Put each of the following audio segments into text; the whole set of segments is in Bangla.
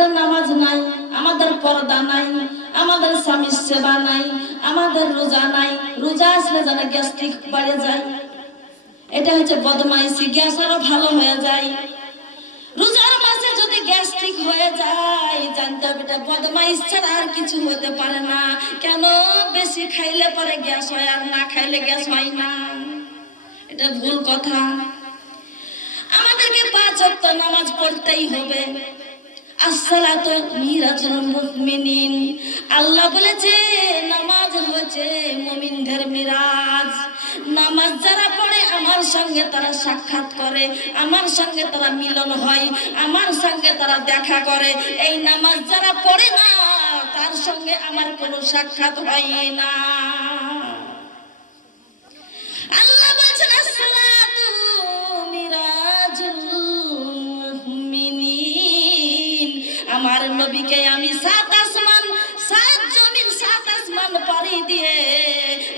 আমাদের নামাজ নাই, আমাদের পর্দা নাই, আমাদের স্বামীর সেবা নাই, আমাদের রোজা নাই। রোজা আসলে যেন গ্যাস্ট্রিক বেড়ে যায়, এটা হচ্ছে বদমাইশি, গ্যাস আরো ভালো হয়ে যায়। রোজার মাসে যদি গ্যাস্ট্রিক হয়ে যায় জানতে হবে এটা বদমাইশ ছাড়া আর কিছু হতে পারে না। কেন? বেশি খাইলে পরে গ্যাস হয়, আর না খাইলে গ্যাস হয় না। এটা ভুল কথা। আমাদেরকে 5 ওয়াক্ত নামাজ পড়তেই হবে। আসসালাতু মিরাজুল মুমিনিন, আল্লাহ বলেছে নামাজ হচ্ছে মুমিনদের মিরাজ। নামাজ যারা পড়ে আমার সঙ্গে তারা সাক্ষাৎ করে, আমার সঙ্গে তারা মিলন হয়, আমার সঙ্গে তারা দেখা করে। এই নামাজ যারা পড়ে না তার সঙ্গে আমার কোনো সাক্ষাৎ হয় না। আল্লাহ বলছেন আসসালাতু মিরাজুল মুমিনিন, আমার নবীকে আমি 7 আসমান 7 জমিন 7 আসমান পাড়ি দিয়ে,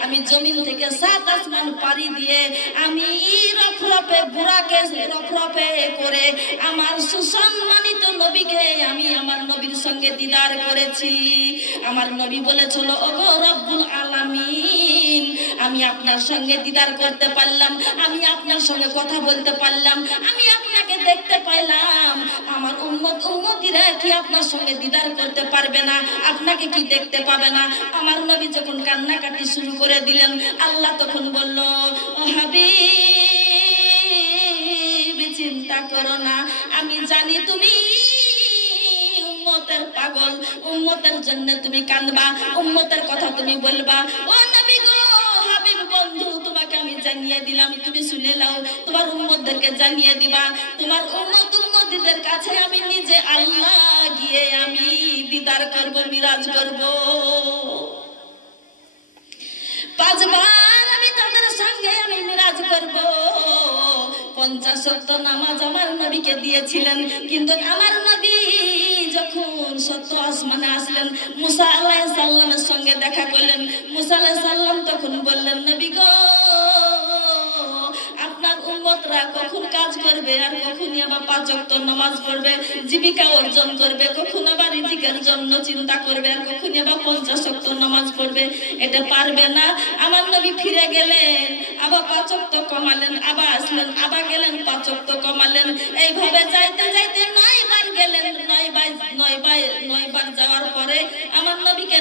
আমি জমিন থেকে 7 আসমান পাড়ি দিয়ে আমি রফরফে বুরাকে রফরফে করে আমার সুসম্মানিত নবীকে আমি আমার নবীর সঙ্গে দিদার করেছি। আমার নবী বলেছিল ওগো রব্বুল আলামিন, আমি আপনার সঙ্গে দিদার করতে পারলাম, আমি আপনার সঙ্গে কথা বলতে পারলাম, আমি আপনাকে দেখতে পাইলাম। আমার উম্মতিরা কি আপনার সঙ্গে দিদার করতে পারবে না? আপনাকে কি দেখতে পাবে না? আমার নবী যখন কান্নাকাটি শুরু করে দিলেন, আল্লাহ তখন বলল ও হাবিব চিন্তা করো না, আমি জানি তুমি উম্মতের পাগল, উম্মতের জন্য তুমি কাঁদবা, উম্মতের কথা তুমি বলবা। ও নবী গো, হাবিব বন্ধু, তোমাকে আমি জানিয়ে দিলাম, তুমি শুনে নাও, তোমার উম্মতদেরকে জানিয়ে দিবা। তোমার উম্মতিদের কাছে আমি নিজে আল্লাহ গিয়ে আমি দিদার করব, মিরাজ করব। 5 বার আমি তাদের সঙ্গে আমি মিরাজ করব। 50 ওয়াক্ত নামাজ আমার নবীকে দিয়েছিলেন, কিন্তু আমার নবী যখন 7 আসমানে আসলেন, মুসা আলাইহিস সালামের সঙ্গে দেখা করলেন। মুসা আলাইহিস সালাম তখন বললেন নবী গো, আপনার উম্মতরা কখন কাজ করবে আর কখনই আবার 5 ওয়াক্ত নামাজ পড়বে, জীবিকা অর্জন করবে, কখন আবার রিজিকের জন্য চিন্তা করবে, আর কখনই আবার 50 ওয়াক্ত নামাজ পড়বে, এটা পারবে না। আমার নবী ফিরে গেলেন, আবার 5 ওয়াক্ত কমালেন, আবার আসলেন, আবার গেলেন, 5 ওয়াক্ত কমালেন। এইভাবে যাইতে যাইতে 9 বার গেলেন। 9 বার যাওয়ার পরে আমার নবীকে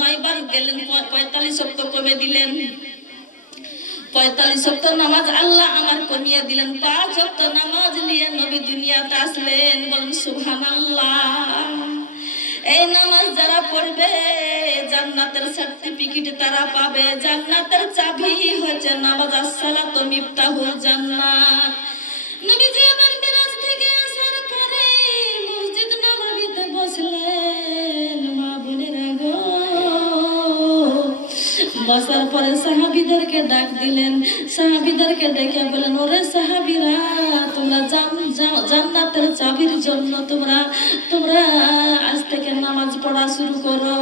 9 বার গেলেন, 45 ওয়াক্ত কমে দিলেন। 45 ওয়াক্ত নামাজ আল্লাহ আমার কমিয়ে দিলেন। 5 ওয়াক্ত নামাজ নিয়ে নবী দুনিয়াতে আসলেন। বলুন সুবহানাল্লাহ। এই নামাজ যারা পড়বে জান্নাতের সার্টিফিকেট তারা পাবে। জান্নাতের চাবি হচ্ছে নামাজ। আসসালাতু মিফতাহুল জান্নাত। নবীজি আমার মিরাজ থেকে আসার পরে মসজিদ নববীতে বসলেন। মা বোনেরা গো, বসার পরে সাহাবীদেরকে ডাক দিলেন। সাহাবীদেরকে ডেকে বলেন ওরে সাহাবীরা, তোমরা জান্নাতের চাবির জন্য তোমরা আজ থেকে নামাজ পড়া শুরু করো।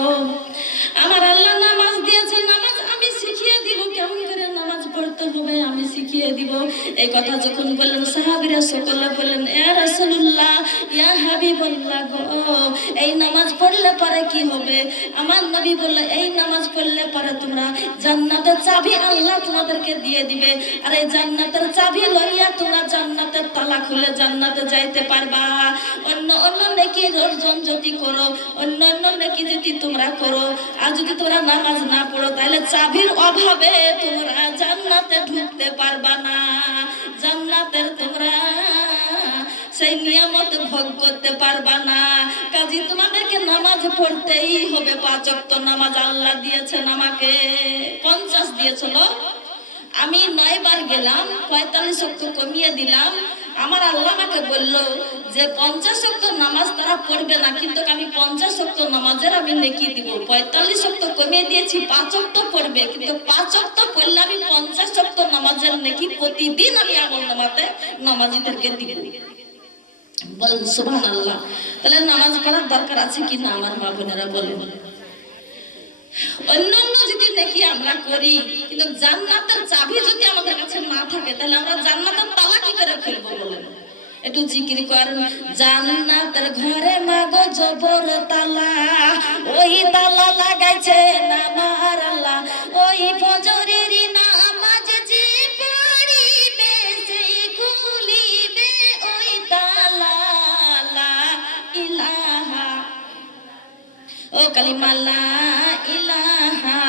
আমার আল্লাহ নামাজ দিয়েছে, নামাজ আমি শিখিয়ে দিব, কেমন করে নামাজ পড়তে হবে আমি শিখিয়ে দিব। এই কথা যখন বললেন সাহাবীরা সকলে বললেন ইয়া রাসূলুল্লাহ, ইয়া হাবিবাল্লাহ গো, এই নামাজ পড়লে পরে কি হবে? আমার নবী বললেন এই নামাজ পড়লে পরে তোমরা জান্নাতের চাবি আল্লাহ তোমাদেরকে দিয়ে দিবে। আর এই জান্নাতের চাবি লইয়া তোমরা জান্নাতের তালা খুলে জান্নাতে যাইতে পারবা। অন্য নেকি অর্জন যদি করো, অন্য নেকি যদি তোমরা করো, আর যদি তোমরা নামাজ না পড়ো, তাহলে চাবির অভাবে তোমরা জান্নাতে ঢুকতে পারবা না। জান্নাতের তোমরা সেই নিয়ামত ভোগ করতে পারবা না। কাজী তোমাদেরকে নামাজ পড়তেই হবে। 5 ওয়াক্ত নামাজ আল্লাহ দিয়েছেন আমাকে, 50 দিয়েছিল। আমি 9 বার গেলাম, 45 ওয়াক্ত কমিয়ে দিলাম। আমার আল্লাহ আমাকে বলল যে 50 ওয়াক্ত নামাজ তারা পড়বে না, কিন্তু আমি 50 ওয়াক্ত নামাজের আমি নেকি দিব। 45 ওয়াক্ত কমিয়ে দিয়েছি, 5 ওয়াক্ত পড়বে, কিন্তু 5 ওয়াক্ত পড়লে আমি 50 ওয়াক্ত নামাজের নেকি প্রতিদিন আমি আমল নামাতে নামাজীদেরকে দিব। বলেন সুবহানাল্লাহ। তাহলে নামাজ পড়ার দরকার আছে কি না আমার মা বোনেরা বলেন? অন্যান্য যদি নেকি আমরা করি, কিন্তু জান্নাতের চাবি যদি আমাদের কাছে না থাকে তাহলে আমরা জান্নাতের তালা কি করে খুলবো বলেন? একটু জিকির কর। জান্নাতের ঘরে মাগো জবর তালা, ওই তালা লাগাইছে আমার আল্লাহ। ওই ফজরের নামাজ যে পড়িবে সেই খুলিবে ওই তালা। লা ইলাহা, ও কালিমা লা ইলাহা,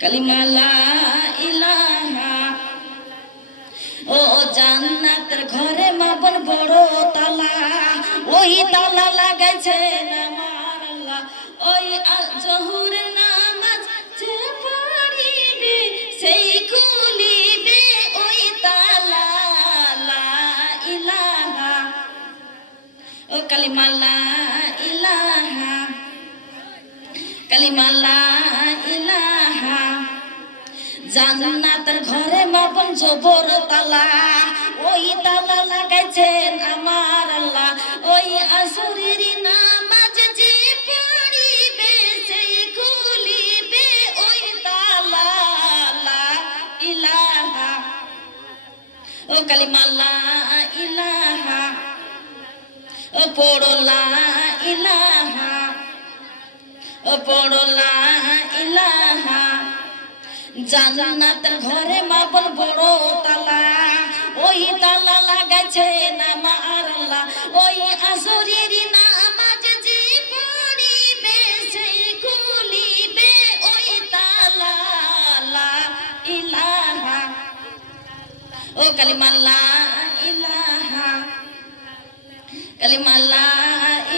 কালিমা লা ইলাহা। ও জান্নাতের ঘরে মাবন বড় তালা, ওই তালা লাগাইছেন আমার আল্লাহ। ওই জহুরের নামাজ যে পড়িবে সেই খুলিবে ওই তালা। লা ইলাহা, ও কালিমা লা ইলাহা, কালিমা লা ইলাহা। জান্নাতের ঘরে মাবন জবর তালা, ওই তালা লাগাইছেন আমার আল্লাহ। ওই আসরের নামাজ যে পড়িবে সেই খুলিবে ওই তালা। লা ইলাহা, ও কালিমা লা ইলাহা, ও পড়ো লা ইলাহা, ও পড়ো লা ইলাহা। জান্নাতের ঘরে মাবন বড় তালা, ওই তালা লাগাইছেন আমার আল্লাহ। ওই আসরের নামাজ যে পড়িবে সেই খুলিবে ওই তালা। লা ইলাহা, ও কালিমা লা ইলাহা, কালিমা লা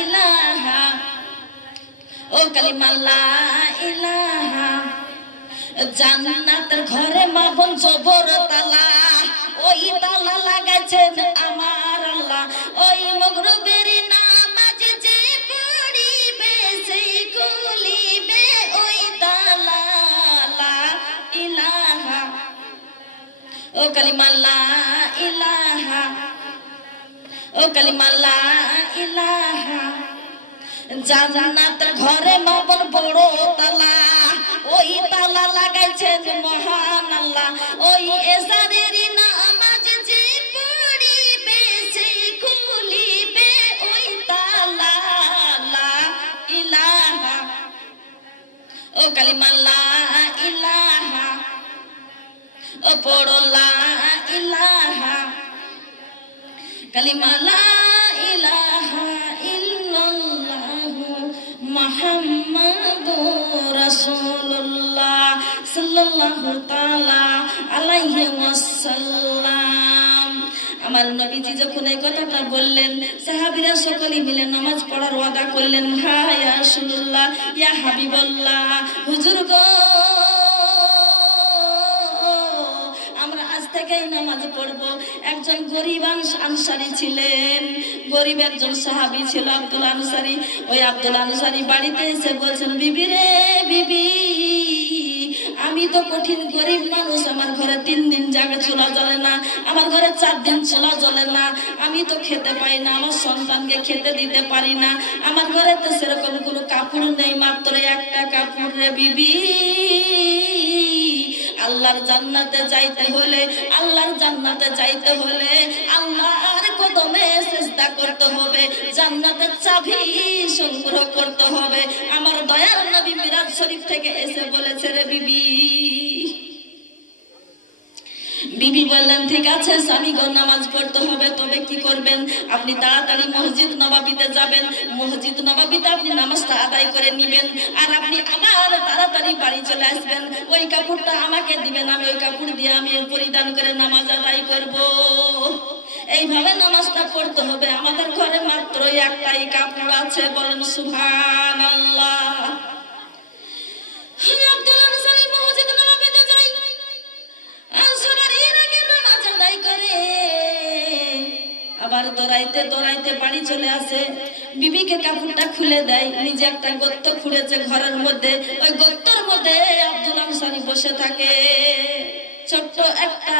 ইলাহা, ও কালিমা লা ইলাহা। জান্নাতের ঘরে মাবন জবর তালা, ওই তালা লাগাইছেন আমার আল্লাহ। ওই মগরিবের নামাজ যে পড়িবে সেই খুলিবে ওই তালা। লা ইলাহা, ও কালিমা লা ইলাহা, ও কালিমা লা ইলাহা। জান্নাতের ঘরে মাবন বড় তালা, ওই তালা লাগাইছেন মহান আল্লাহ। ওই এশারের নামাজ যে পড়িবে সেই খুলিবে ওই তালা। লা ইলাহা, ও কালিমা লা ইলাহা, ও পড়ো লা ইলাহা, কালিমা লা ইলাহা ইল্লাল্লাহু মুহাম্মাদুর রাসূলুল্লাহ সাল্লাল্লাহু তাআলা আলাইহি ওয়াসাল্লাম। আমার নবীজি যখন এই কথাটা বললেন, সাহাবীরা সকলে মিলে নামাজ পড়ার ওয়াদা করলেন। হ্যাঁ ইয়া রাসূলুল্লাহ, ইয়া হাবিবাল্লাহ, হুজুর গো, আমরা আজ থেকেই নামাজ পড়বো। একজন গরিব আনসারী ছিলেন, গরিব একজন সাহাবী ছিল আব্দুল আনসারী। ওই আব্দুল আনসারী বাড়িতে এসে বলছেন, বিবি রে বিবি, আমি তো কঠিন গরিব মানুষ, আমার ঘরে 3 দিন জায়গা চুলা জ্বলে না, আমার ঘরে 4 দিন চুলা জ্বলে না, আমি তো খেতে পাই না, আমার সন্তানকে খেতে দিতে পারি না, আমার ঘরে তো সেরকম কোনো কাপড় নেই, মাত্র একটা কাপড় রে বিবি। আল্লাহর জান্নাতে যাইতে হলে, আল্লাহর জান্নাতে যাইতে হলে আল্লাহর কদমে সিজদা করতে হবে, জান্নাতের চাবি সংগ্রহ করতে হবে। আমার দয়ার নবী মিরাজ শরীফ থেকে এসে বলেছে রে বিবি। বিবি বললেন, ঠিক আছে স্বামীগণ, নামাজ পড়তে হবে, তবে কি করবেন? আপনি তাড়াতাড়ি মসজিদ নববীতে যাবেন, মসজিদ নববীতে আপনি নামাজটা আদায় করে নেবেন, আর আপনি আমার তাড়াতাড়ি বাড়ি চলে আসবেন। ওই কাপড়টা আমাকে দিবেন, আমি ওই কাপড় দিয়ে আমি পরিধান করে নামাজ আদায় করব। এইভাবে নামাজটা পড়তে হবে। আমাদের ঘরে মাত্র একটাই কাপড় আছে, বলেন সুবহানাল্লাহ। আব্দুল আনসারী মসজিদ নববীতে যাই, আবার দৌড়াইতে দৌড়াইতে বাড়ি চলে আসে। বিবিকে কাপড়টা খুলে দেয়, নিজে একটা গর্ত খুঁড়েছে ঘরের মধ্যে, ওই গর্তের মধ্যে আব্দুল আনসারী বসে থাকে, ছোট্ট একটা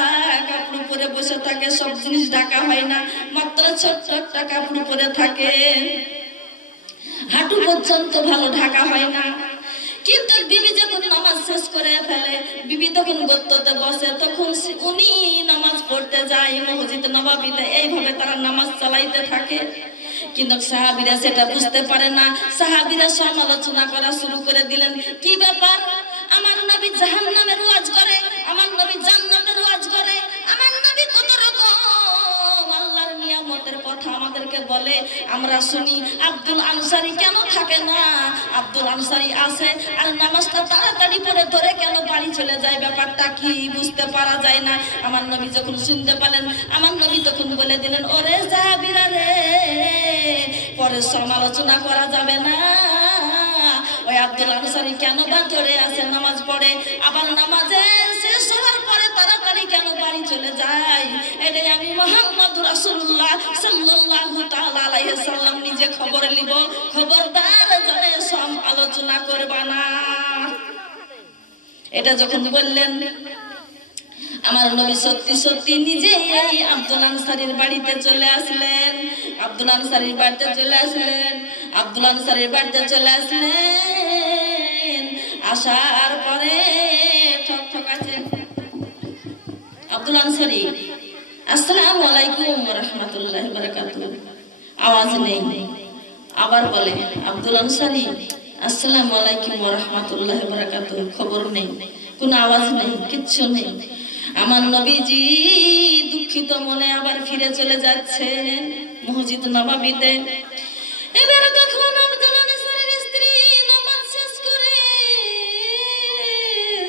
কাপড় পরে বসে থাকে, সব জিনিস ঢাকা হয় না, মাত্র ছোট্ট একটা কাপড় পরে থাকে, হাঁটু পর্যন্ত ভালো ঢাকা হয় না। কিন্তু বিবি যখন নামাজ শেষ করে ফেলে, বিবি তখন গদ্যতে বসে, তখন উনি নামাজ পড়তে যায় মসজিদ নববীতে। এইভাবে তারা নামাজ চালাইতে থাকে। কিন্তু সাহাবীরা সেটা বুঝতে পারে না। সাহাবীরা সমালোচনা করা শুরু করে দিলেন, কি ব্যাপার, আমার নবী জাহান্নামের ওয়াজ করে, আমার নবী জান্নাতের ওয়াজ করে, আমার নবী কত রকম আল্লাহর নিয়ামতের কথা আমাদেরকে বলে, আমরা শুনি। আব্দুল আনসারী কেন থাকে না? আব্দুল আনসারী আসে আর নামাজটা তাড়াতাড়ি পড়ে ধরে কেন বাড়ি চলে যায়? ব্যাপারটা কি বুঝতে পারা যায় না। আমার নবী যখন শুনতে পেলেন, আমার নবী তখন বলে দিলেন, ওরে সাহাবীরা রে, পরে সমালোচনা করা যাবে না। ওই আব্দুল আনসারী কেন বা ধরে আসে, নামাজ পড়ে, আবার নামাজের শেষ হওয়ার পরে তাড়াতাড়ি কেন বাড়ি চলে যায়? এটাই আমি মুহাম্মদ রাসূলুল্লাহ সাল্লাল্লাহু তাআলা আলাইহি সাল্লাম নিজে খবর নিব। খবরদার জনে সমালোচনা করবা না। এটা যখন বললেন, আমার নবী সত্যি সত্যি নিজে এই আব্দুল আনসারীর বাড়িতে চলে আসলেন। আব্দুল আনসারীর বাড়িতে চলে আসলেন। আব্দুল আনসারীর বাড়িতে চলে আসলেন। আসার পরে ঠক ঠক আছে। আব্দুল আনসারী, আসসালামু আলাইকুম ওয়া রাহমাতুল্লাহি ওয়া বারাকাতুহু। আওয়াজ নেই। আবার বলে আব্দুল আনসারী, আসসালামু আলাইকুম ওয়া রাহমাতুল্লাহি ওয়া বারাকাতুহু। খবর নেই, কোনো আওয়াজ নেই, কিচ্ছু নেই। আমার নবীজি দুঃখিত মনে আবার ফিরে চলে যাচ্ছেন মসজিদ নববীতে। এবার তখন আব্দুল আনসারীর স্ত্রী নামাজ শেষ করে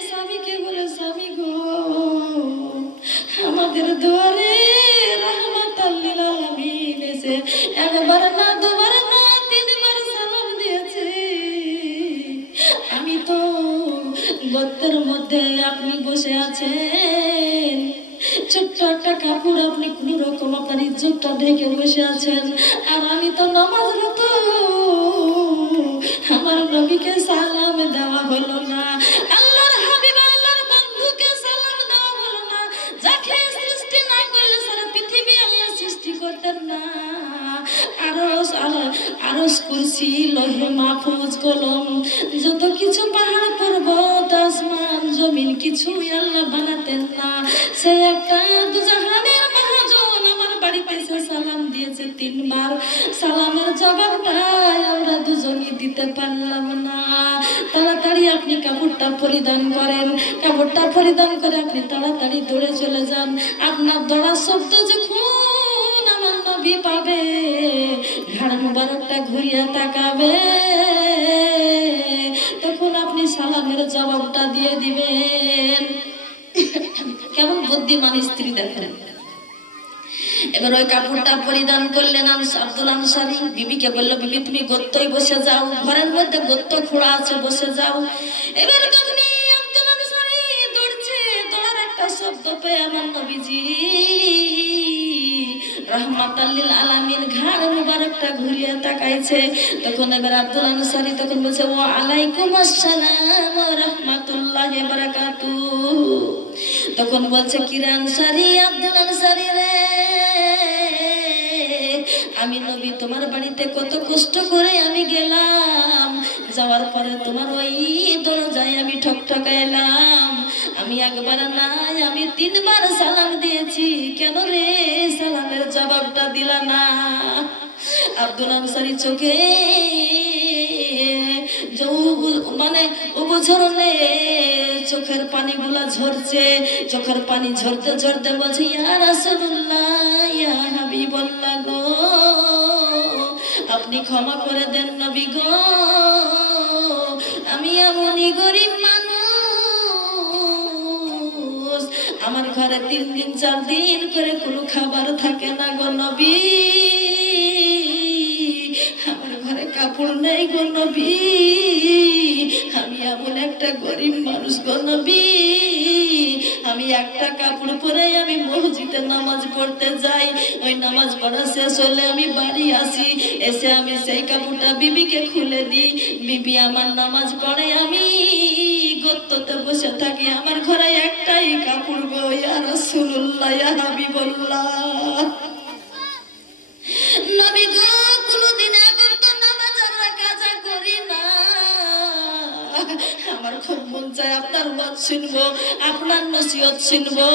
স্বামীকে বলে, স্বামী গো, আমাদের দুয়ারে রাহমাতাল লিল আলামিন এসে একবার না, দুবার না, তিনবার সালাম দিয়েছে। আমি তো গর্তের মধ্যে, আপনি বসে আছেন, ছোট্ট একটা কাপড়, আপনি কোন রকম আপনার ইজ্জতটা ঢেকে বসে আছেন, আর আমি তো নামাজরত। আমার নবীকে সালাম দেওয়া হলো না, আল্লাহর হাবিব আল্লাহর বন্ধুকে সালাম দেওয়া হলো না। যাকে সৃষ্টি না করলে সারা পৃথিবী আল্লাহ সৃষ্টি করতেন না। আরশ কুরসি লৌহে মাহফুজ কলম যত কিছু, পাহাড় পর্বত আসমান জমিন, কিছুই আল্লাহ বানাতেন না। সে একটা দুজাহানের মহাজন আমার বাড়িতে এসে সালাম দিয়েছে তিনবার। সালামের জবাবটা আমরা দুজনই দিতে পারলাম না। তাড়াতাড়ি আপনি কাপড়টা পরিধান করেন। কাপড়টা পরিধান করে আপনি তাড়াতাড়ি দৌড়ে চলে যান। আপনার দৌড়ার শব্দ যখন আমার নবী পাবে, ঘাড় মুবারকটা ঘুরিয়ে তাকাবে, তখন আপনি সালামের জবাবটা দিয়ে দিবেন। কেমন বুদ্ধিমান স্ত্রী দেখেন। এবার ওই কাপড়টা পরিধান করলেন আব্দুল আনসারী। বিবিকে বললো, বিবি তুমি গর্তই বসে যাও, ঘরের মধ্যে গর্ত খোঁড়া আছে, বসে যাও। এবার তখনই আব্দুল আনসারী দৌড়ছে। দৌড়ার একটা শব্দ পেয়ে আমার নবীজি রাহমাতাল লিল আলামিন ঘাড় মুবারকটা ঘুরিয়ে তাকাইছে। তখন এবার আব্দুল আনসারী তখন বলছে, ওয়া আলাইকুম আসসালাম ওয়া রাহমাতুল্লাহি ওয়া বারাকাতুহু। তখন বলছে, কিরে আনসারী, আব্দুল আনসারী রে, আমি নবী তোমার বাড়িতে কত কষ্ট করে আমি গেলাম, যাওয়ার পরে তোমার ওই দরজায় আমি ঠকঠকা এলাম। আমি একবার নাই, আমি তিনবার সালাম দিয়েছি, কেন রে সালামের জবাবটা দিলা না? আব্দুল আনসারী চোখে মানে অবঝরলে চোখের পানি গুলা ঝরছে। চোখের পানি ঝরতে ঝরতে বলছে, ইয়া রাসূলুল্লাহ, ইয়া হাবিবাল্লাহ গো, আপনি ক্ষমা করে দেন নবী গো, আমি এমনই গরিব মানুষ, আমার ঘরে 3 দিন 4 দিন করে কোনো খাবার থাকে না গো নবী, আমার ঘরে কাপড় নেই গো নবী, আমি এমন একটা গরিব মানুষ গো নবী, আমি একটা কাপড় পরে আমি মসজিদে নামাজ পড়তে যাই, ওই নামাজ পড়া শেষ হলে আমি বাড়ি আসি, এসে আমি সেই কাপড়টা বিবিকে খুলে দিই, বিবি আমার নামাজ পড়ে, আমি গর্ততে বসে থাকি, আমার ঘরে একটাই কাপড় গো, ইয়া রাসূলুল্লাহ, ইয়া হাবিবাল্লাহ। নবী গো, কোনদিন আগত নামাজ আমরা কাজা করি না, চায় আপনার ওয়াজ শুনবো, আপনার নসিহত শুনবো,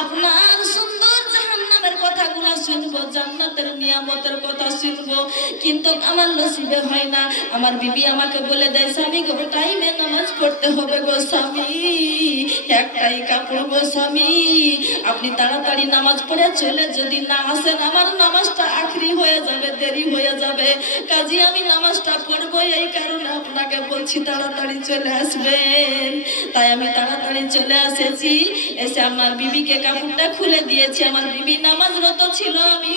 আপনার সুন্দর জাহান্নামের কথাগুলো শুনবো, জান্নাতের নিয়ামতের কথা শুনবো, কিন্তু আমার নসিবে হয় না। আমার বিবি আমাকে বলে দেয়, স্বামী গো টাইমে নামাজ পড়তে হবে গো স্বামী, একটাই কাপড় গো স্বামী, আপনি তাড়াতাড়ি নামাজ পড়ে চলে যদি না আসেন আমার নামাজটা আখরি হয়ে যাবে, দেরি হয়ে যাবে, কাজী আমি নামাজটা পড়বো, এই কারণে আপনাকে বলছি তাড়াতাড়ি চলে আসবেন। তাই আমি তাড়াতাড়ি চলে এসেছি, এসে আমার বিবিকে কাপড়টা খুলে দিয়েছি। আমার বিবি নামাজরত ছিল, আমি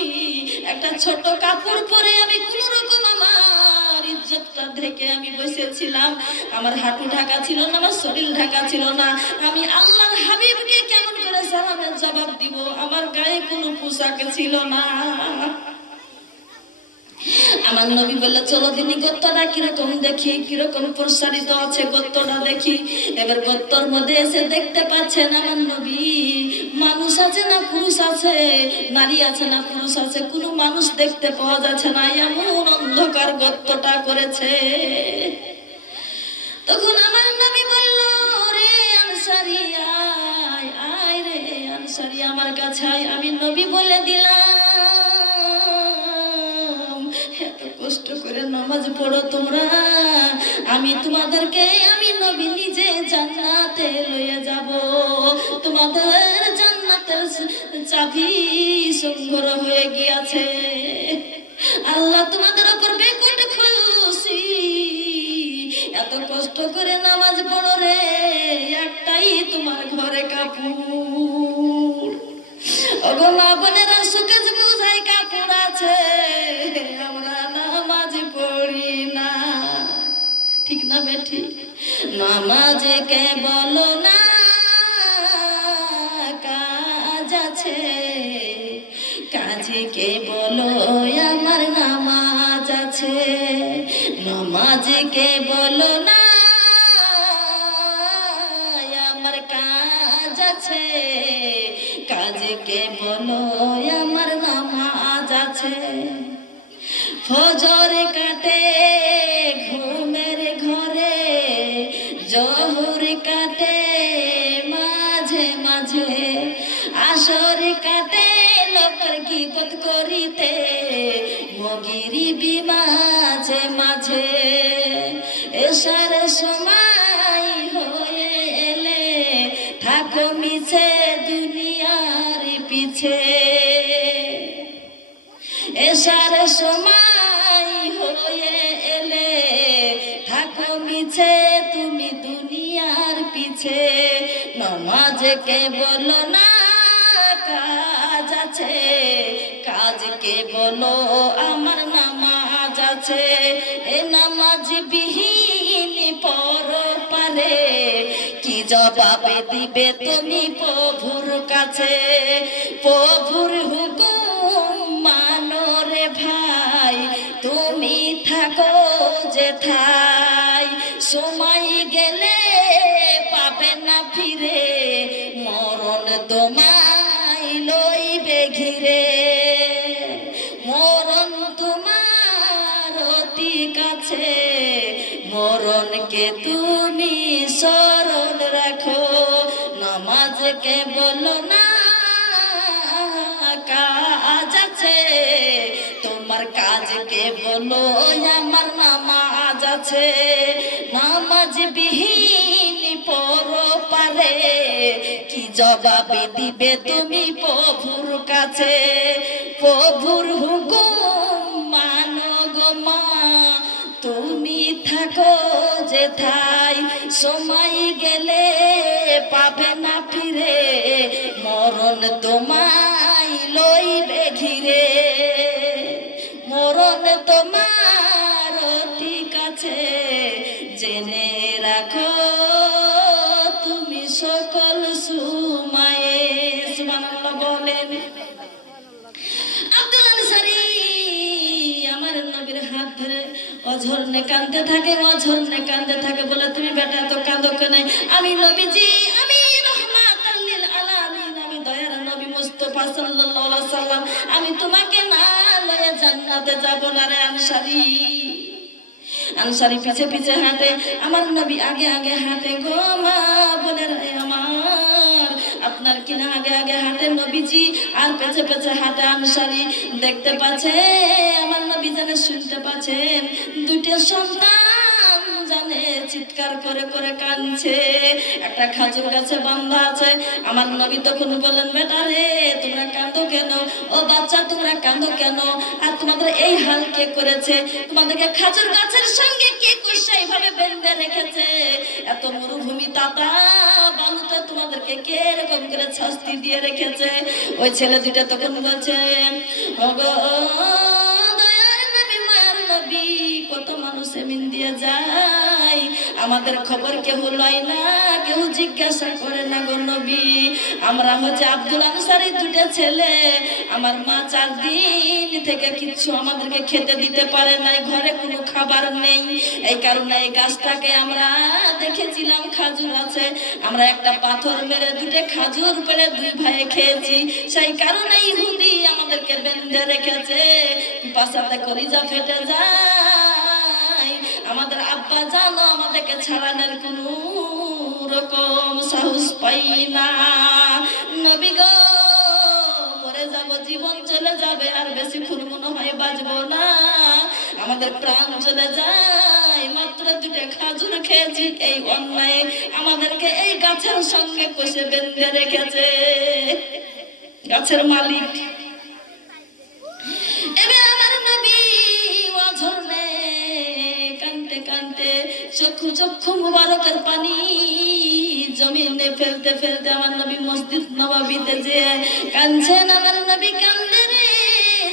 একটা ছোট কাপড় পরে আমি কোনো রকম আমার ইজ্জতটা ঢেকে আমি বসেছিলাম। আমার হাঁটু ঢাকা ছিল না, আমার শরীর ঢাকা ছিল না। আমি আল্লাহর হাবিবকে কেমন করে সালামের জবাব দিব, আমার গায়ে কোনো পোশাক ছিল না। আমার নবী বললে চলো দিনী গত্তটা কিরকম দেখি, কিরকম প্রসারিত আছে গত্তটা দেখি। এবার গত্তর মধ্যে এসে দেখতে পাচ্ছেন আমার নবী, মানুষ আছে না পুরুষ আছে, নারী আছে না পুরুষ আছে, কোনো মানুষ দেখতে পাওয়া যাচ্ছে না, এমন অন্ধকার গত্তটা করেছে। তখন আমার নবী বলল, রে আনসারী আয়, আয় রে আনসারী আমার কাছে আয়। আমি নবী বলে দিলাম, এত কষ্ট করে নামাজ পড়ো তোমরা, আমি তোমাদেরকে আমি নবী নিজে জান্নাতে লয়ে যাব। তোমাদের জান্নাতের চাবি সংগ্রহ হয়ে গিয়েছে, আল্লাহ তোমাদের উপর বেকুট খুশি। এত কষ্ট করে নামাজ পড়ো রে, একটাই তোমার ঘরে কাপড়। ওগো মা বোনেরা, সুখে বুঝাই কাপড় আছে, আমরা নামাজ পড়ি না, ঠিক না বেঠি? নামাজে কে বলো না কাজ আছে, কাজে কে বলো আমার নামাজ আছে। নামাজে কে বলো না আমার কাজ আছে, কাজে কে বলো আমার নামাজ আছে। ফজর কাটে ঘুমের ঘরে, জোহর কাটে মাঝে মাঝে, আসর কাটে লোকের গীবত করিতে, মগরিবি মাঝে মাঝে। এশার সময় হয়ে এলে থাকো মিছে দুনিয়ার পিছে, এশার সময় হয়ে এলে থাকো মিছে তুমি দুনিয়ার পিছে। নামাজকে বলো না কাজ আছে, কাজকে বলো আমার নামাজ আছে। এ নামাজ বিহীন পরপারে কি জবাবে দিবে তুমি প্রভুর কাছে? প্রভুর হুকুম মানো রে ভাই, তুমি থাকো যেথায়, সময় গেলে পাবে না ফিরে, মরণ তোমায় লইবে ঘিরে, মরণ তোমার অতি কাছে, মরণকে তুমি স্মরণ রাখো। নামাজকে বলো না কাজ আছে, তোমার কাজকে বলো আমার নামাজ আছে। নামাজ বিহীন পরপারে কি জবাবে দিবে তুমি প্রভুর কাছে? প্রভুর হুকুম মানো গো মা, তুমি থাকো যেথায়, সময় গেলে পাবে না ফিরে, মরণ তোমায় লইবে ঘিরে, মরণ তোমার অতি কাছে, জেনে রাখো তুমি সকল সময়ে। সুবহানাল্লাহ বলেন। আব্দুল আনসারী আমার নবীর হাত ধরে অঝরনে কাঁদতে থাকে, অঝরনে কাঁদতে থাকে, বলে তুমি বেটা তো কাঁদো কেন? আমি নবীজি, আমি রাহমাতাল লিল আলামিন, আমি দয়ার নবী মুস্তাফা সাল্লাল্লাহু আলাইহি সাল্লাম, আমি তোমাকে না লয়ে জান্নাতে যাব না রে আনসারী। আনসারী পিছে পিছে হাঁটে, আমার নবী আগে আগে হাঁটে গো মা বোনেরা আমার, আপনার কিনা আগে আগে হাঁটে নবীজি আর পেছে পেছে হাঁটে আনসারী। দেখতে পাচ্ছে আমার নবী জানে, শুনতে পাচ্ছেন দুটো সন্তান জানে চিৎকার করে করে কাঁদছে, একটা খাজুর গাছে বান্ধা আছে। আমার নবী তখন বলেন, বেটা রে তোমরা কাঁদো কেন? ও বাচ্চা তোমরা কাঁদো কেন? আর তোমাদের এই হাল কে করেছে? তোমাদেরকে খাজুর গাছের সঙ্গে কে কইছে এইভাবে বেঁধে রেখেছে? এত মরুভূমি তাতা বালুতে তোমাদেরকে কে এরকম করে শাস্তি দিয়ে রেখেছে? ওই ছেলে দুটা তখন বলছে, ওগো দয়ার নবী মায়ার নবী, কত মানুষ এমন দিয়ে যায়, আমাদের খবর কেউ লয় না, কেউ জিজ্ঞাসা করে না গো নবী। আমরা হচ্ছে আব্দুল আনসারী দুটো ছেলে, আমার মা 4 দিন থেকে কিচ্ছু আমাদেরকে খেতে দিতে পারে নাই, ঘরে কোনো খাবার নেই। এই কারণে এই গাছটাকে আমরা দেখেছিলাম খাজুর আছে, আমরা একটা পাথর মেরে 2টে খাজুর পেড়ে 2 ভাইয়ে খেয়েছি, সেই কারণে ইহুদি আমাদেরকে বেঁধে রেখেছে। পাশাতে কলিজা ফেটে যায়, আমাদের আব্বা জানো আমাদেরকে ছাড়ানোর কোনো রকম সাহস পাই না। নবী গো মরে যাব, জীবন চলে যাবে, আর বেশি ফুল মনে হয় বাঁচবো না, আমাদের প্রাণ চলে যায়, মাত্র 2টে খাজুর খেয়েছি, এই অন্যায় আমাদেরকে এই গাছের সঙ্গে কষে বেঁধে রেখেছে গাছের মালিক। এবার আমার নবী ওয়াজনে কানতে কানতে চক্ষু চক্ষু মুবারকের পানি জমিনে ফেলতে ফেলতে আমার নবী মসজিদ নববীতে যে কাঁদছেন, আমার নবী কান্দে রে।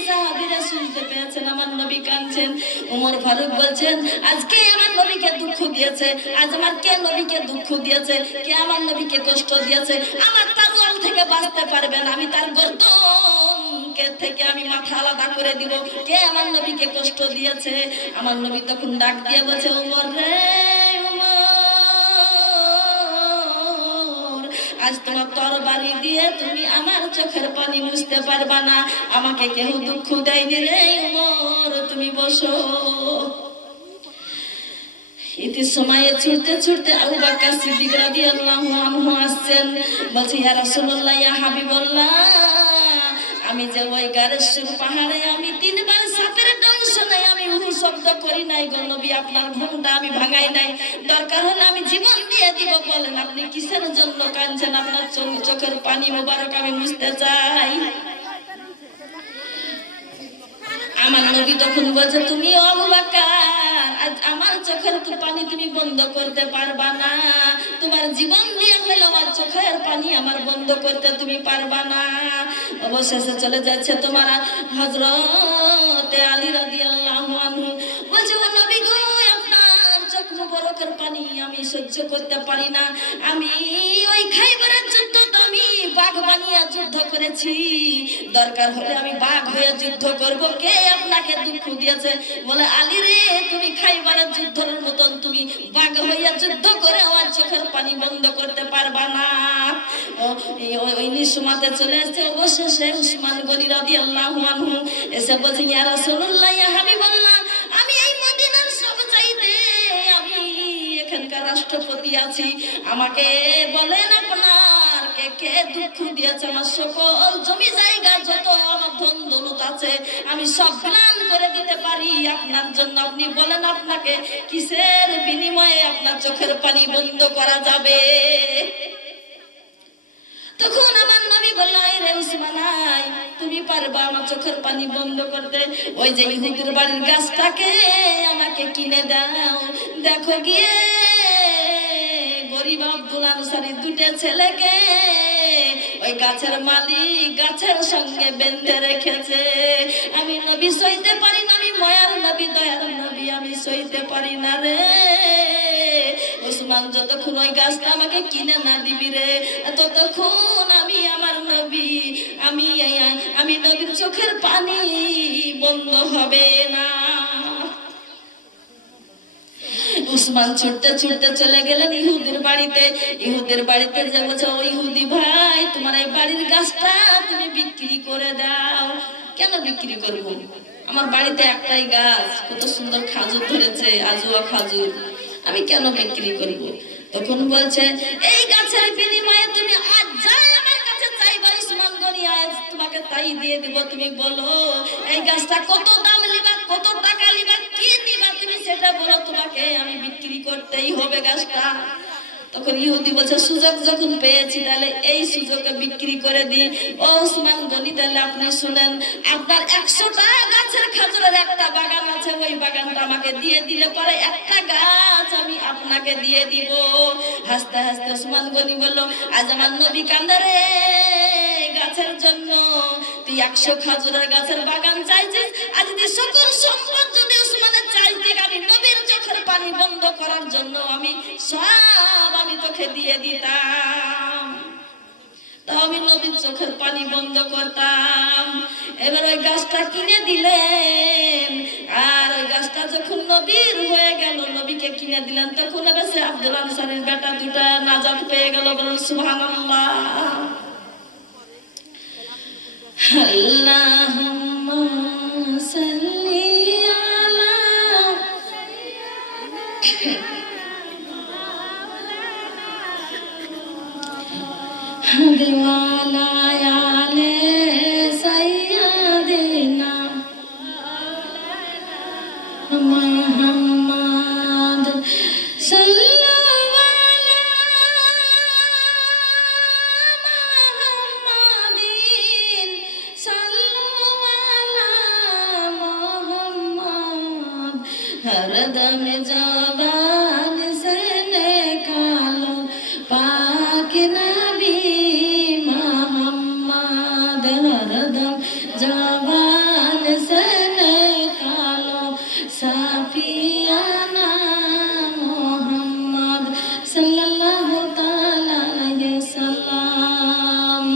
সাহাবীরা শুনতে পেয়েছেন আমার নবী কাঁদছেন। ওমর ফারুক বলছেন, আজকে আমার নবীকে দুঃখ দিয়েছে, আজ আমার কে নবীকে দুঃখ দিয়েছে, কে আমার নবীকে কষ্ট দিয়েছে, আমার তারওয়াল থেকে বাঁচতে পারবে না, আমি তার গর্দন থেকে আমি মাথা আলাদা করে দিব, কে আমার নবীকে কষ্ট দিয়েছে। আমার নবী তখন ডাক দিয়ে বলছে, ওমর রে ওমর, আজ তোমার তরবারি দিয়ে তুমি আমার চোখের পানি মুছতে পারবা না, আমাকে কেউ দুঃখ দেয়নি রে ওমর, তুমি বসো। ইতি সময়ে ছুটতে ছুটতে আবু বকর সিদ্দিক রাদিয়াল্লাহু আনহু আসছেন, বলছে ইয়া রাসূলুল্লাহ, ইয়া হাবিবাল্লাহ, আমি যে ওই গারেশ্বর পাহাড়ে আমি 3 বার সাপের দংশ নাই, আমি শব্দ করি নাই গো নবী, আপনার ঘুমটা আমি ভাঙাই নাই, দরকার হলে আমি জীবন দিয়ে দিব, বলেন আপনি কিসের জন্য কাঁদছেন? আপনার চোখের পানি মোবারক আমি মুছতে চাই। আমার নবী তখন বলছে, তুমি আবু বকর, আজ আমার চোখের পানি তুমি বন্ধ করতে পারবা না, তোমার জীবন দিয়ে হলো আমার চোখের পানি আমার বন্ধ করতে তুমি পারবা না। অবশেষে চলে যাচ্ছে তোমার হযরত আলী রাদিয়াল্লাহু আনহু, বলছে ও নবী গো, আপনার চোখ মুবারকের পানি আমি সহ্য করতে পারি না, আমি ওই খাইবারের যুদ্ধ আমি বাঘ বানিয়ে যুদ্ধ করেছি, দরকার হলে আমি বাঘ হয়ে যুদ্ধ করব, কে আপনাকে দুঃখ দিয়েছে? বলে আলী রে, তুমি খাইবারের যুদ্ধের মতন তুমি বাঘ হইয়া যুদ্ধ করে আমার চোখের পানি বন্ধ করতে পারবা না। ওই নিসমাতে চলে এসেছে। অবশেষে উসমান গনি রাদিয়াল্লাহু আনহু এসে বলছেন, ইয়া রাসূলুল্লাহ, ইয়া হাবিবাল্লাহ, আমি এই মদিনার সব চাইতে আমি এখানকার রাষ্ট্রপতি আছি, আমাকে বলেন আপনার কে দুঃখ দিয়েছে? আমার সকল জমি জায়গা যত আমার ধন দৌলত আছে আমি সব দান করে দিতে পারি আপনার জন্য, আপনি বলেন আপনাকে কিসের বিনিময়ে আপনার চোখের পানি বন্ধ করা যাবে? তখন আমার নবী বলল, রে উসমান, তুমি পারবা আমার চোখের পানি বন্ধ করতে? ওই যে ইহুদির বাড়ির গাছটাকে আমাকে কিনে দাও, দেখো গিয়ে গরিব আব্দুল আনসারী 2টে ছেলেকে ওই গাছের মালিক গাছের সঙ্গে বেঁধে রেখেছে, আমি নবী সইতে পারি না, আমি মায়ার নবী দয়ার নবী, আমি সইতে পারি না রে। উসমান, যতক্ষণ ওই গাছটা আমাকে কিনে না দিবি রে, ততক্ষণ আমি আমার নবী আমি নবীর চোখের পানি বন্ধ হবে না। উসমান ছুটতে ছুটতে চলে গেলেন ইহুদির বাড়িতে। ইহুদির বাড়িতে যে বলছে, ও ইহুদি ভাই, তোমার এই বাড়ির গাছটা তুমি বিক্রি করে দাও। কেন বিক্রি করবো? আমার বাড়িতে একটাই গাছ, কত সুন্দর খাজুর ধরেছে, আজুয়া খাজুর, আমি কেন বিক্রি করব? তখন বলছে, এই গাছের বিনিময়ে তুমি আজ যা আমার কাছে চাইবা উসমান গনি আজ তোমাকে তাই দিয়ে দিব। তুমি বলো এই গাছটা কত দাম নিবা, কত টাকা নিবা, কি নিবা, তুমি সেটা বলো, তোমাকে আমি বিক্রি করতেই হবে গাছটা। তখন ইহুদি বলছে, সুযোগ যখন পেয়েছি তাহলে এই সুযোগে বিক্রি করে দিই। ও উসমান গনি, তাহলে আপনি শুনেন, আপনার 100টা গাছের খাজুরের একটা বাগান আছে, ওই বাগানটা আমাকে দিয়ে দিলে পরে একটা গাছ আমি আপনাকে দিয়ে দিব। হাসতে হাসতে উসমান গনি বলল, আজ আমার নবী কান্দে রে গাছের জন্য, তুই 100 খাজুরের গাছের বাগান চাইছিস, আজ যদি সকল সম্পদ যদি উসমানের চাইতে, আমি নবীর চোখের পানি বন্ধ করার জন্য আমি সব আমি তোকে দিয়ে দিতাম, তাও আমি নবীর চোখের পানি বন্ধ করতাম। এবার ওই গাছটা কিনে দিলেন, আর ওই গাছটা যখন নবীর হয়ে গেল, নবীকে কিনে দিলেন, তখন এবার সে আব্দুল আনসারীর বেটা দুটা নাজাত পেয়ে গেল। বলুন সুবহানাল্লাহ। আল্লাহুম্মা সাল্লি আলা দিওয়ালা আলে সাইয়্যিদিনা মুহাম্মদ সাল্লাল্লাহু আলা মুহাম্মাদিন সাল্লাল্লাহু আলা মুহাম্মদ হরদম জবান से निकालो पाक नबी मोहम्मद, हरदम जबान से निकालो साफियाना मोहम्मद सल्लल्लाहु ताला अलैहि वसल्लम।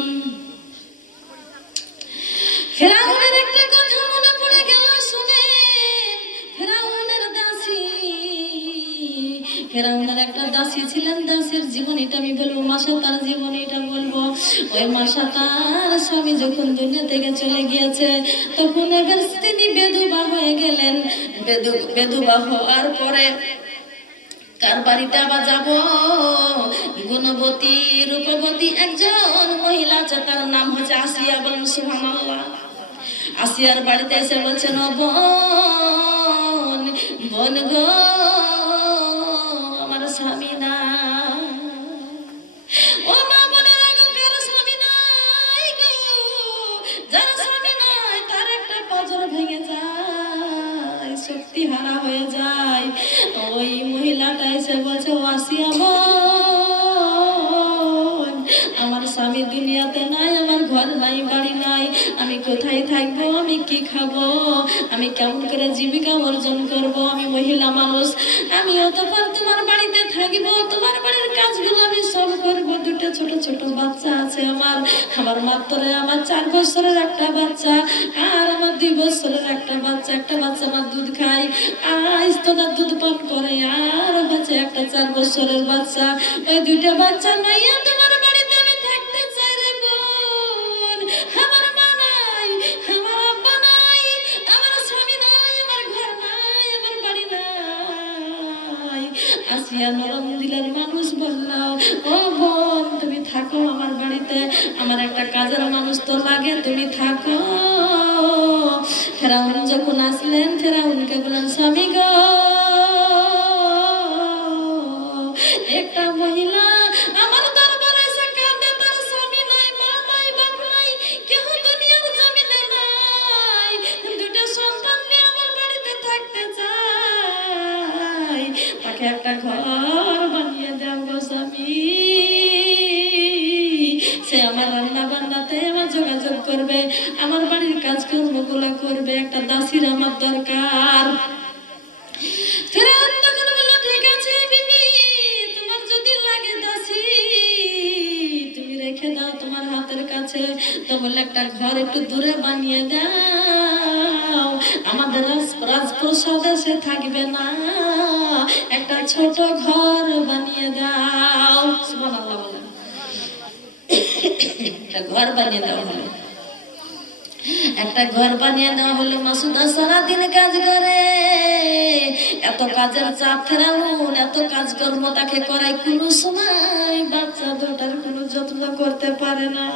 ফেরাউনের একটা কথা মনে পড়ে গেল, শুনেন। ফেরাউনের দাসী, ফেরাউনের একটা দাসী ছিলেন, দাসীর জীবনীটা আমি বলবো, মাসা তার জীবনীটা বলবো। ওই মাসা তার স্বামী যখন দুনিয়া থেকে চলে গিয়েছে, তখন এবার তিনি বেদুবা হয়ে গেলেন। বেদুবা হওয়ার পরে কার বাড়িতে আবার যাব? গুণবতী রূপবতী একজন মহিলা আছে, তার নাম হচ্ছে আসিয়া। বলুন সুবহানাল্লাহ। আসিয়ার বাড়িতে এসে বলছেন, ও বোন, বোন গো, আমার স্বামী না। ও মা, বোনেরা গো, কার স্বামী নাই গো? যার স্বামী নাই তার একটা পাঁজর ভেঙে যায়, শক্তি হারা হয়ে যায়। ওই মহিলাটা এসে বলছে, ও আসিয়া বোন, আমার স্বামী দুনিয়াতে নাই, আমার ঘর নাই, বাড়ি নাই, আমি কোথায় থাকবো, আমি কি খাবো, আমি কেমন করে জীবিকা অর্জন করব? আমি মহিলা মানুষ, আমি অতঃপর তোমার বাড়িতে থাকবো, তোমার বাড়ির কাজগুলো আমি সব করবো। দুটো ছোট ছোট বাচ্চা আছে আমার, আমার মাত্র আমার 4 বছরের একটা বাচ্চা, আর আমার 2 বছরের একটা বাচ্চা। একটা বাচ্চা আমার দুধ খায়, আর স্তনের দুধ পান করে, আর হচ্ছে একটা 4 বছরের বাচ্চা। ওই 2টা বাচ্চা লইয়া তোমার বাড়িতে আমি থাকতে চাই রে বোন। আমার মা নাই, আমার আব্বা নাই, আমার স্বামী নাই, আমার ঘর নাই, আমার বাড়ি নাই। আসিয়া নরম দিলের মানুষ বলল, ও বোন, তুমি থাকো আমার বাড়িতে, আমার একটা কাজের মানুষ তো লাগে, তুমি থাকো। ফেরাউন যখন আসলেন, ফেরাউনকে বললেন, স্বামী গো, একটা মহিলা আমার দরবারে এসে কাঁদে, তার স্বামী নাই, মা নাই, বাপ নাই, কেউ দুনিয়ার জমিনে নাই, 2টা সন্তান নিয়ে আমার বাড়িতে থাকতে চাই, তাকে একটা ঘর বানিয়ে দাও গো স্বামী। সে আমার রান্না বান্নাতে আমার যোগাযোগ করবে, আমার বাড়ির কাজকর্মগুলো করবে, একটা দাসীর আমার দরকার। ফেরাউন তখন বলল, ঠিক আছে বিবি, তোমার যদি লাগে দাসী তুমি রেখে দাও তোমার হাতের কাছে, তো বললে একটা ঘর একটু দূরে বানিয়ে দাও, আমাদের রাজপ্রসাদে সে থাকবে না, একটা ছোট ঘর বানিয়ে দাও। সুবহানাল্লাহ বলেন। একটা ঘর বানিয়ে দেওয়া হলো। একটা ঘর বানিয়ে দেওয়া হলো। মাসুদা সারাদিন কাজ করে, এত কাজের চাপ, ফেরাউন এত কাজকর্ম তাকে করায়, কোনো সময় বাচ্চা দুটার কোনো যত্ন করতে পারে না।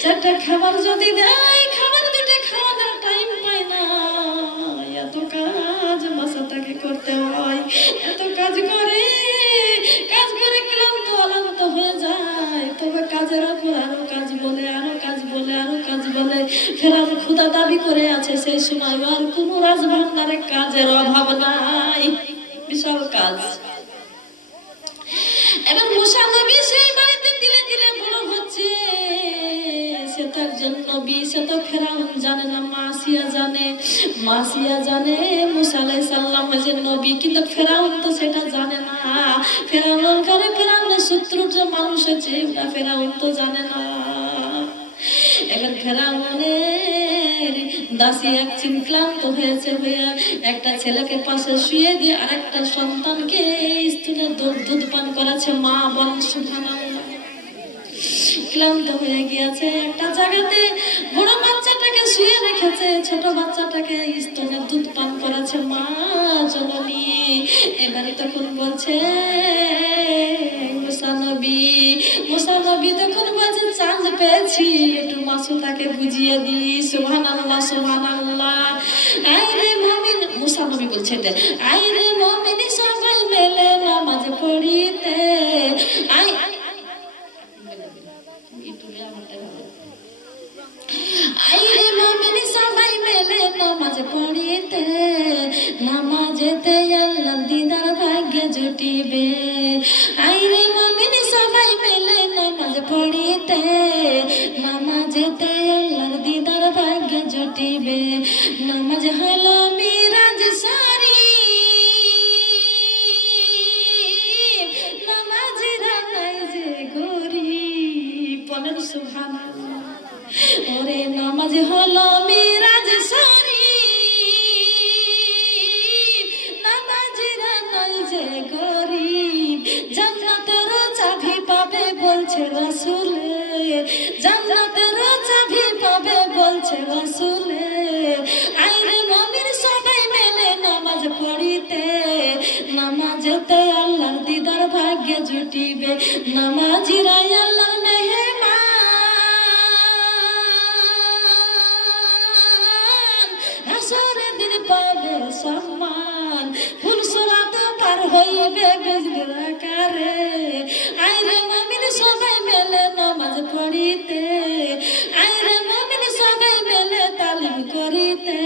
চারটা খাবার যদি দেয়, খাবার দুটো খাওয়ার টাইম পায় না। এত কাজ মাসাটাকে করতে হয়, এত কাজ করে, কাজ করে ক্লান্ত অলান্ত হয়ে যায়। তবে কাজের উপর আরো কাজ বলে, আরো কাজ বলে, আরো কাজ বলে। ফেরাউন ক্ষুধা দাবি করে আছে, সেই সময় আর কোনো রাজভান্ডারে কাজের অভাব নাই, বিশাল কাজ। এবার মুসা নবী সেই বাড়িতে দিলে দিলে বড় হচ্ছে। সে তো একজন নবী, সে তো ফেরাউন জানে না, মাসিয়া জানে। মাসিয়া জানে মুসা আলাইহিস সালাম যে নবী, কিন্তু ফেরাউন তো সেটা জানে না। ফেরাউন ঘরে ফেরাউনের শত্রুর যে মানুষ আছে, ওটা ফেরাউন তো জানে না। এবার ফেরাউনের দাসী এক ক্লান্ত হয়েছে, হইয়া একটা ছেলেকে পাশে শুয়ে দিয়ে আরেকটা সন্তানকে স্তনে দুধ পান করাচ্ছে। মা বলেন সুবহানাল্লাহ। ক্লান্ত হয়ে গিয়েছে, একটা জায়গাতে বড় বাচ্চাটাকে শুয়ে রেখেছে, ছোট বাচ্চাটাকে স্তনে দুধ পান করাচ্ছে মা জননী। এবারে তখন বলছে মুসা নবী তখন বলছে চাঁদ পেয়েছি, একটু মাসুদাকে বুঝিয়ে দিই। সুবহানাল্লাহ সুবহানাল্লাহ। আইরে মুমিন, মুসা নবী বলছে আইরে মুমিন সবাই মিলে নামাজ পড়িতে। আইরে মুমিন সবাই মিলে নামাজ পড়িতে, নামাজেতে আল্লাহর দিদার ভাগ্য জুটিবে। আইরে মুমিন সবাই মিলে নামাজ পড়িতে, নামাজেতে আল্লাহর দিদার ভাগ্য জুটিবে। নামাজ হলো মিরাজ শরীফ, নামাজিরা নাই যে গরিব। বলেন সুবহানাল্লাহ। ওরে নামাজ হলো মিরাজ শরীফ, নামাজিরা নাই যে গরিব। জান্নাতের চাবি পাবে বলছে রাসূলে, জান্নাতের চাবি পাবে বলছে রাসূলে। আইরে মুমিন সবাই মিলে নামাজ পড়িতে, নামাজেতে আল্লাহর দিদার ভাগ্য জুটিবে। নামাজিরা আল্লাহর মেহমান, হাসরের দিন পাবে সম্মান। ফুলসরাত পার হইবে বিজলির আকারে। আইরে মুমিন সবাই মিলে নামাজ পড়িতে, আইরে মুমিন সবাই মিলে তালিম করিতে।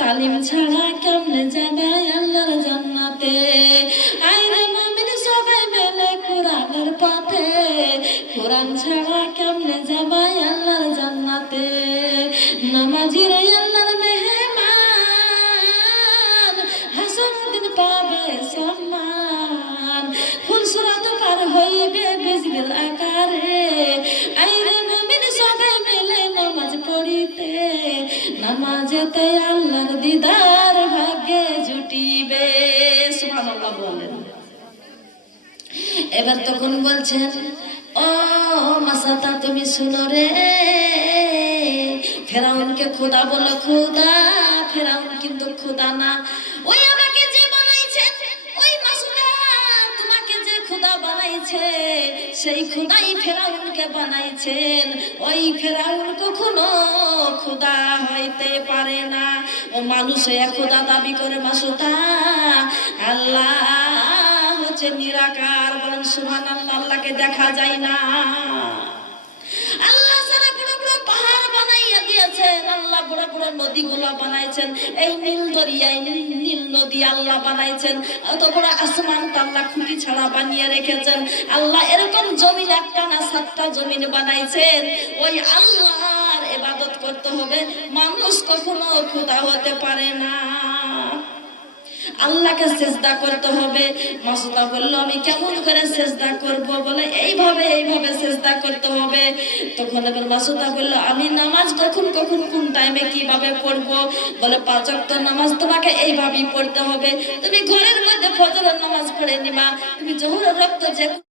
তালিম ছাড়া কেমনে যাবে আল্লাহর জান্নাতে। আইরে মুমিন সবাই মিলে কোরআনের পথে, কোরআন ছাড়া কেমনে যাবে আল্লাহর জান্নাতে। নামাজিরা আল্লাহর মেহমান, হাসরের দিন পাবে সম্মান। ফুলসরাত পার হইবে বিজলির আকারে। আইরে মুমিন সবাই মিলে নামাজ পড়িতে, নামাজেতে আল্লাহর দিদার ভাগ্যে জুটিবে। সুবহানাল্লাহ বলেন। এবার তখন বলছেন ও মাসাতা তুমি শুনো রে, ফেরাউনকে খোদা বলো খোদা, ফেরাউন কিন্তু খোদা না। ওই আমাকে যে বানাইছে, ওই মাসুদা তোমাকে যে খোদা বানাইছে, সেই খোদাই ফেরাউনকে বানাইছেন। ওই ফেরাউন কখনো খোদা হইতে পারে না। ও মানুষ খোদা দাবি করে মাসুদা, আল্লাহ হচ্ছে নিরাকার। বলেন সুবহানাল্লাহ। আল্লাহকে দেখা যায় না। আল্লাহ সারা বড় বড় পাহাড় বানাইয়া দিয়েছেন, আল্লাহ বড় বড় নদীগুলো বানাইছেন। এই নীল দরিয়া, নীল নদী আল্লাহ বানাইছেন। অত বড় আসমান আল্লাহ খুঁটি ছাড়া বানিয়ে রেখেছেন। আল্লাহ এরকম জমিন একটা না 7টা জমিন বানাইছেন। ওই আল্লাহর ইবাদত করতে হবে, মানুষ কখনো খোদা হতে পারে না। আল্লাহকে সেজদা করতে হবে। মাসুদা বলল আমি কেমন করে সেজদা করব? বলে এইভাবে সেজদা করতে হবে। তখন এবার মাসুদা বলল আমি নামাজ কখন কোন টাইমে কিভাবে পড়ব? বলে 5 ওয়াক্ত নামাজ তোমাকে এইভাবেই পড়তে হবে। তুমি ঘরের মধ্যে ফজরের নামাজ পড়ে নিবা, তুমি জোহরের রক্ত যে